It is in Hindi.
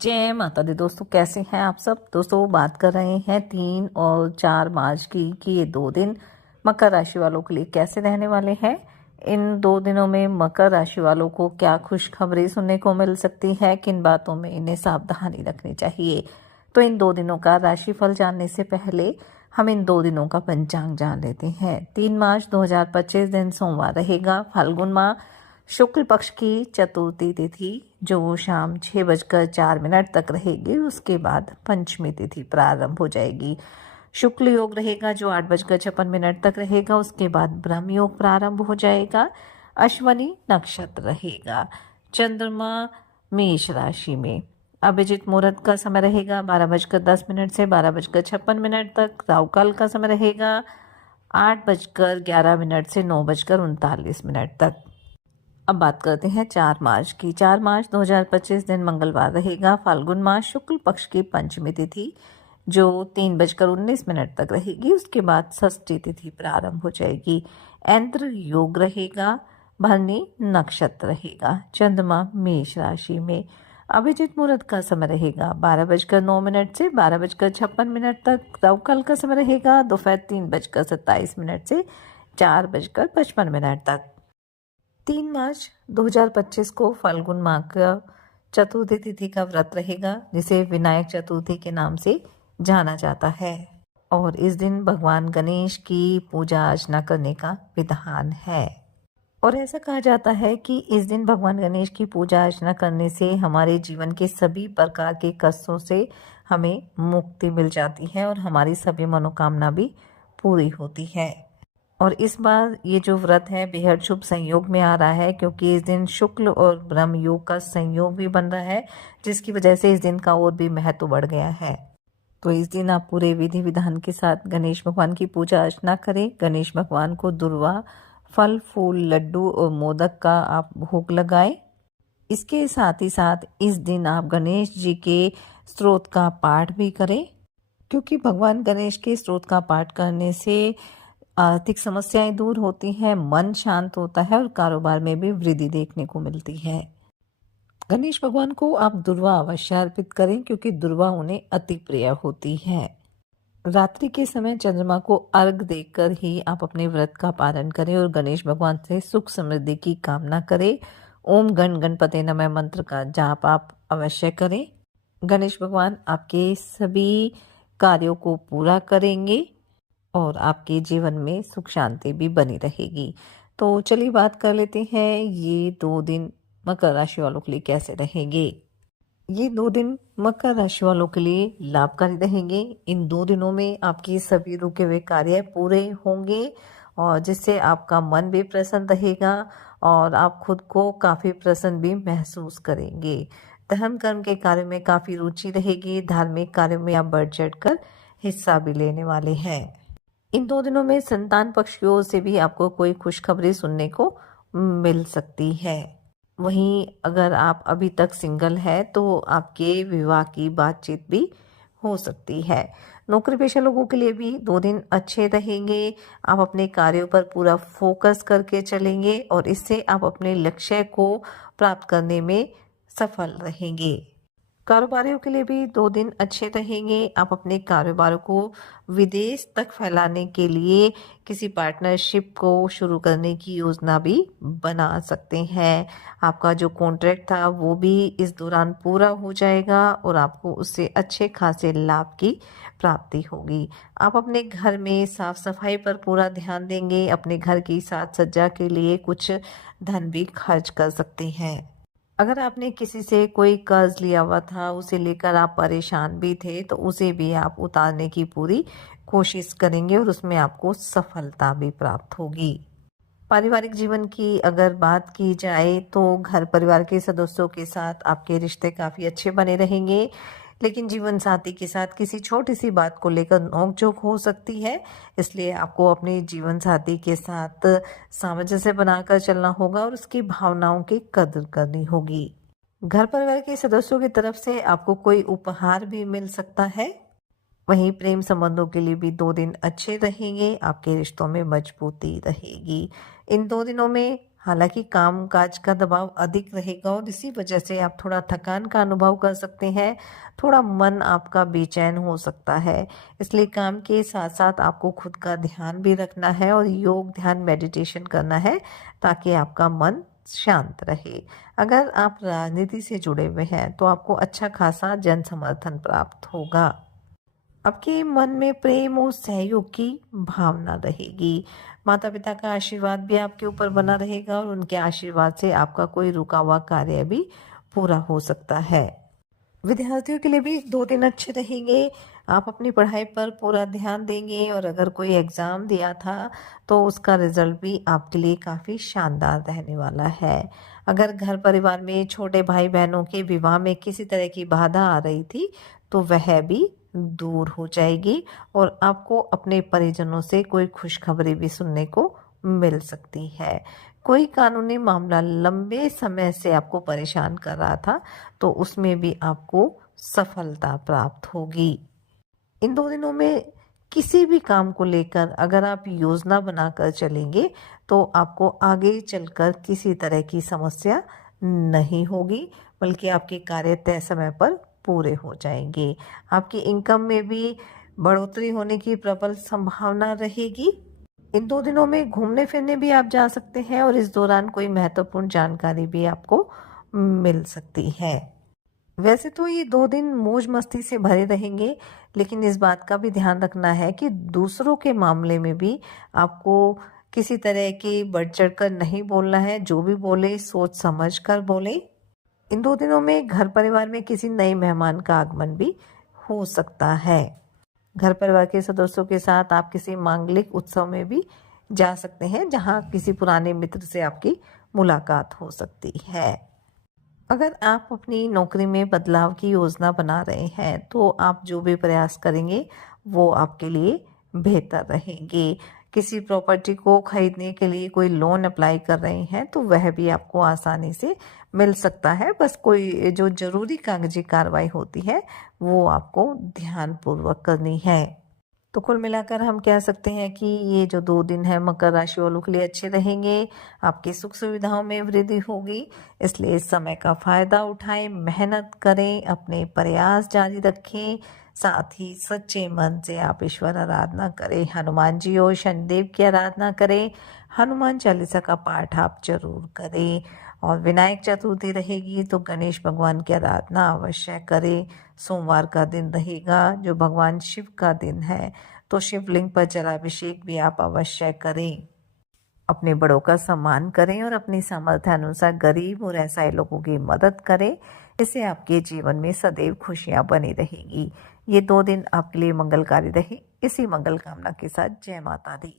जय माता दी दोस्तों, कैसे हैं आप सब। दोस्तों बात कर रहे हैं 3 और 4 मार्च की कि ये 2 दिन मकर राशि वालों के लिए कैसे रहने वाले हैं। इन 2 दिनों में मकर राशि वालों को क्या खुशखबरी सुनने को मिल सकती है, किन बातों में इन्हें सावधानी रखनी चाहिए। तो इन 2 दिनों का राशिफल जानने से पहले हम इन 2 दिनों का पंचांग जान लेते हैं। 3 मार्च 2025 दिन सोमवार रहेगा, फाल्गुन माह शुक्ल पक्ष की चतुर्थी तिथि जो शाम 6:04 तक रहेगी। उसके बाद पंचमी तिथि प्रारंभ हो जाएगी। शुक्ल योग रहेगा जो 8:56 तक रहेगा। उसके बाद ब्रह्म योग प्रारंभ हो जाएगा। अश्वनी नक्षत्र रहेगा। चंद्रमा मेष राशि में। अभिजित मुहूर्त का समय रहेगा 12:10 से 12:56 तक। राहु काल का समय रहेगा 8:11 से 9:39 तक। अब बात करते हैं 4 मार्च की। 4 मार्च 2025 दिन मंगलवार रहेगा, फाल्गुन माह शुक्ल पक्ष की पंचमी तिथि जो 3:19 तक रहेगी। उसके बाद षष्ठी तिथि प्रारंभ हो जाएगी। ऐंद्र योग रहेगा, भरणी नक्षत्र रहेगा। चंद्रमा मेष राशि में। अभिजित मुहूर्त का समय रहेगा 12:09 से 12:56 तक। राहु काल का समय रहेगा दोपहर 3:27 से 4:55 तक। 3 मार्च 2025 को फाल्गुन माह का चतुर्थी तिथि का व्रत रहेगा जिसे विनायक चतुर्थी के नाम से जाना जाता है। और इस दिन भगवान गणेश की पूजा अर्चना करने का विधान है। और ऐसा कहा जाता है कि इस दिन भगवान गणेश की पूजा अर्चना करने से हमारे जीवन के सभी प्रकार के कष्टों से हमें मुक्ति मिल जाती है और हमारी सभी मनोकामना भी पूरी होती है। और इस बार ये जो व्रत है बेहद शुभ संयोग में आ रहा है क्योंकि इस दिन शुक्ल और ब्रह्म योग का संयोग भी बन रहा है, जिसकी वजह से इस दिन का और भी महत्व बढ़ गया है। तो इस दिन आप पूरे विधि विधान के साथ गणेश भगवान की पूजा अर्चना करें। गणेश भगवान को दुर्वा, फल, फूल, लड्डू और मोदक का आप भोग लगाएं। इसके साथ ही साथ इस दिन आप गणेश जी के स्तोत्र का पाठ भी करें क्योंकि भगवान गणेश के स्तोत्र का पाठ करने से आर्थिक समस्याएं दूर होती हैं, मन शांत होता है और कारोबार में भी वृद्धि देखने को मिलती है। गणेश भगवान को आप दुर्वा अवश्य अर्पित करें क्योंकि दुर्वा उन्हें अति प्रिय होती है। रात्रि के समय चंद्रमा को अर्घ देकर ही आप अपने व्रत का पालन करें और गणेश भगवान से सुख समृद्धि की कामना करें। ओम गण गणपते नमः मंत्र का जाप आप अवश्य करें। गणेश भगवान आपके सभी कार्यों को पूरा करेंगे और आपके जीवन में सुख शांति भी बनी रहेगी। तो चलिए बात कर लेते हैं ये 2 दिन मकर राशि वालों के लिए कैसे रहेंगे। ये 2 दिन मकर राशि वालों के लिए लाभकारी रहेंगे। इन 2 दिनों में आपके सभी रुके हुए कार्य पूरे होंगे और जिससे आपका मन भी प्रसन्न रहेगा और आप खुद को काफ़ी प्रसन्न भी महसूस करेंगे। धर्म कर्म के कार्य में काफ़ी रुचि रहेगी। धार्मिक कार्यों में आप बढ़ चढ़ कर हिस्सा भी लेने वाले हैं। इन 2 दिनों में संतान पक्ष की ओर से भी आपको कोई खुशखबरी सुनने को मिल सकती है। वहीं अगर आप अभी तक सिंगल है तो आपके विवाह की बातचीत भी हो सकती है। नौकरी पेशा लोगों के लिए भी 2 दिन अच्छे रहेंगे। आप अपने कार्यों पर पूरा फोकस करके चलेंगे और इससे आप अपने लक्ष्य को प्राप्त करने में सफल रहेंगे। कारोबारियों के लिए भी 2 दिन अच्छे रहेंगे। आप अपने कारोबार को विदेश तक फैलाने के लिए किसी पार्टनरशिप को शुरू करने की योजना भी बना सकते हैं। आपका जो कॉन्ट्रैक्ट था वो भी इस दौरान पूरा हो जाएगा और आपको उससे अच्छे खासे लाभ की प्राप्ति होगी। आप अपने घर में साफ सफाई पर पूरा ध्यान देंगे। अपने घर की साज सज्जा के लिए कुछ धन भी खर्च कर सकते हैं। अगर आपने किसी से कोई कर्ज लिया हुआ था, उसे लेकर आप परेशान भी थे, तो उसे भी आप उतारने की पूरी कोशिश करेंगे और उसमें आपको सफलता भी प्राप्त होगी। पारिवारिक जीवन की अगर बात की जाए तो घर परिवार के सदस्यों के साथ आपके रिश्ते काफ़ी अच्छे बने रहेंगे, लेकिन जीवन साथी के साथ किसी छोटी सी बात को लेकर नोक-झोंक हो सकती है। इसलिए आपको अपने जीवन साथी के साथ सामंजस्य बनाकर चलना होगा और उसकी भावनाओं की कदर करनी होगी। घर परिवार के सदस्यों की तरफ से आपको कोई उपहार भी मिल सकता है। वहीं प्रेम संबंधों के लिए भी 2 दिन अच्छे रहेंगे। आपके रिश्तों में मजबूती रहेगी। इन 2 दिनों में हालांकि काम काज का दबाव अधिक रहेगा और इसी वजह से आप थोड़ा थकान का अनुभव कर सकते हैं। थोड़ा मन आपका बेचैन हो सकता है, इसलिए काम के साथ साथ आपको खुद का ध्यान भी रखना है और योग, ध्यान, मेडिटेशन करना है ताकि आपका मन शांत रहे। अगर आप राजनीति से जुड़े हुए हैं तो आपको अच्छा खासा जन समर्थन प्राप्त होगा। आपके मन में प्रेम और सहयोग की भावना रहेगी। माता पिता का आशीर्वाद भी आपके ऊपर बना रहेगा और उनके आशीर्वाद से आपका कोई रुका हुआ कार्य भी पूरा हो सकता है। विद्यार्थियों के लिए भी 2 दिन अच्छे रहेंगे। आप अपनी पढ़ाई पर पूरा ध्यान देंगे और अगर कोई एग्ज़ाम दिया था तो उसका रिज़ल्ट भी आपके लिए काफ़ी शानदार रहने वाला है। अगर घर परिवार में छोटे भाई बहनों के विवाह में किसी तरह की बाधा आ रही थी तो वह भी दूर हो जाएगी और आपको अपने परिजनों से कोई खुशखबरी भी सुनने को मिल सकती है। कोई कानूनी मामला लंबे समय से आपको परेशान कर रहा था तो उसमें भी आपको सफलता प्राप्त होगी। इन 2 दिनों में किसी भी काम को लेकर अगर आप योजना बनाकर चलेंगे तो आपको आगे चलकर किसी तरह की समस्या नहीं होगी, बल्कि आपके कार्य तय समय पर पूरे हो जाएंगे। आपकी इनकम में भी बढ़ोतरी होने की प्रबल संभावना रहेगी। इन 2 दिनों में घूमने फिरने भी आप जा सकते हैं और इस दौरान कोई महत्वपूर्ण जानकारी भी आपको मिल सकती है। वैसे तो ये 2 दिन मौज मस्ती से भरे रहेंगे, लेकिन इस बात का भी ध्यान रखना है कि दूसरों के मामले में भी आपको किसी तरह की बढ़ चढ़ कर नहीं बोलना है। जो भी बोले सोच समझ कर बोले। इन 2 दिनों में घर परिवार में किसी नए मेहमान का आगमन भी हो सकता है। घर परिवार के सदस्यों के साथ आप किसी मांगलिक उत्सव में भी जा सकते हैं, जहां किसी पुराने मित्र से आपकी मुलाकात हो सकती है। अगर आप अपनी नौकरी में बदलाव की योजना बना रहे हैं तो आप जो भी प्रयास करेंगे वो आपके लिए बेहतर रहेंगे। किसी प्रॉपर्टी को खरीदने के लिए कोई लोन अप्लाई कर रहे हैं तो वह भी आपको आसानी से मिल सकता है। बस कोई जो ज़रूरी कागजी कार्रवाई होती है वो आपको ध्यानपूर्वक करनी है। तो कुल मिलाकर हम कह सकते हैं कि ये जो 2 दिन है मकर राशि वालों के लिए अच्छे रहेंगे। आपकी सुख सुविधाओं में वृद्धि होगी, इसलिए इस समय का फायदा उठाएं, मेहनत करें, अपने प्रयास जारी रखें। साथ ही सच्चे मन से आप ईश्वर आराधना करें, हनुमान जी और शनिदेव की आराधना करें। हनुमान चालीसा का पाठ आप जरूर करें और विनायक चतुर्थी रहेगी तो गणेश भगवान की आराधना अवश्य करें। सोमवार का दिन रहेगा जो भगवान शिव का दिन है, तो शिवलिंग पर जलाभिषेक भी आप अवश्य करें। अपने बड़ों का सम्मान करें और अपनी सामर्थ्य अनुसार गरीब और असहाय लोगों की मदद करें। इससे आपके जीवन में सदैव खुशियां बनी रहेंगी। ये 2 दिन आपके लिए मंगलकारी रहे। इसी मंगल कामना के साथ जय माता दी।